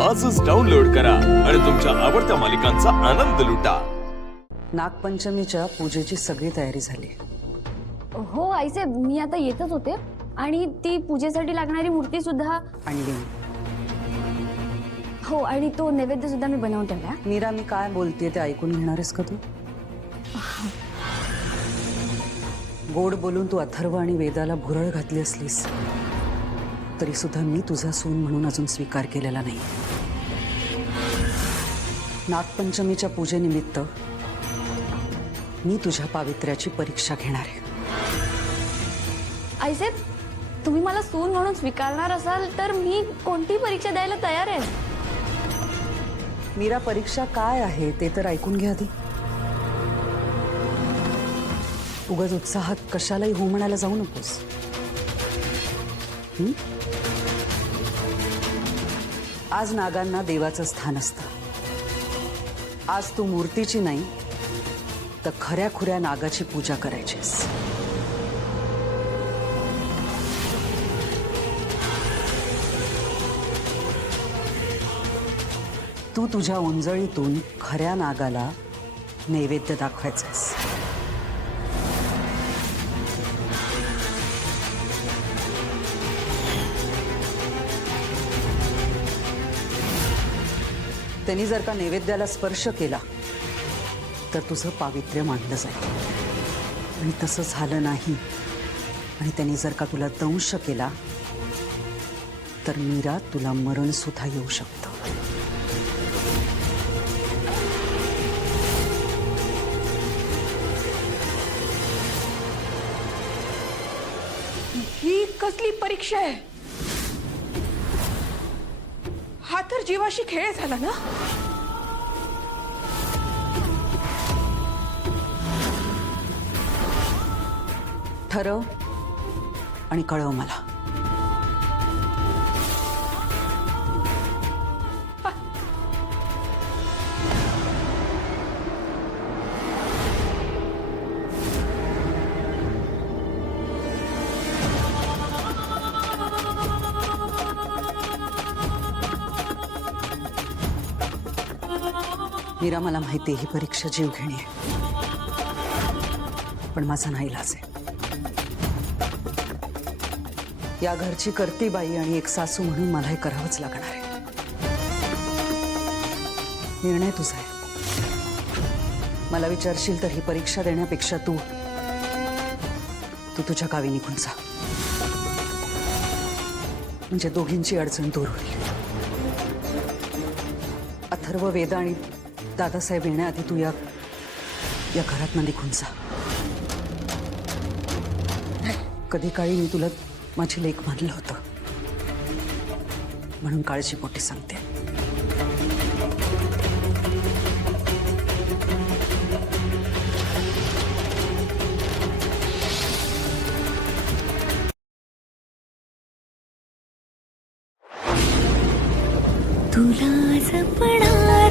आजच डाउनलोड करा आणि तुमच्या आवडत्या मालिकांचा आनंद लुटा। नागपंचमीच्या पूजेची सगळी तयारी झाली। हो आईसाहेब, मी आता येतच होते आणि ती पूजेसाठी लागणारी मूर्ती सुद्धा आणली। हो, आणि तो नैवेद्य सुद्धा मी बनवून ठेवला। मीरा, मी काय बोलतेय ते ऐकून घेणारेस का तू? गोड बोलून तू अथर्व आणि वेदाला भुरळ घातली असलीस तरी सुद्धा मी तुझा सून म्हणून अजून स्वीकार केलेला नाही। नागपंचमीच्या पूजेनिमित्त मी तुझ्या पावित्र्याची परीक्षा घेणार आहे। आईसाहेब, तुम्ही मला सून म्हणून स्वीकारणार असाल तर मी कोणती परीक्षा द्यायला तयार आहे। मीरा, परीक्षा काय आहे ते तर ऐकून घ्या आधी। उगाच उत्साहात कशालाही हो म्हणायला जाऊ नकोस। आज नागांना देवाचं स्थान असतं। आज तू मूर्तीची नाही तर खऱ्या खुऱ्या नागाची पूजा करायचीस। तू तुझ्या ओंजळीतून खऱ्या नागाला नैवेद्य दाखवायचंस। त्यांनी जर का नैवेद्याला स्पर्श केला तर तुझं पावित्र्य मानलं जाईल, आणि तसं झालं नाही आणि त्यांनी जर का तुला दंश केला तर मीरा, तुला मरण सुद्धा येऊ शकतं। ही कसली परीक्षा आहे? हा तर जीवाशी खेळ झाला ना। ठरव आणि कळव मला। मीरा, मला माहिती ही परीक्षा जीव घेणी आहे, पण माझा नाईलाज आहे। या घरची करती बाई आणि एक सासू म्हणून मला हे करावंच लागणार आहे। निर्णय तुझा आहे। मला विचारशील तर ही परीक्षा देण्यापेक्षा तू तुझ्या गावी निघून जा, म्हणजे दोघींची अडचण दूर होईल। अथर्व, वेदा आणि दादासाहेब येण्याआधी तू या घरातनं निघून जा। कधी काळी मी तुला माझी लेक मानलं होतं, म्हणून काळजीपोटी सांगते। तुला जपणार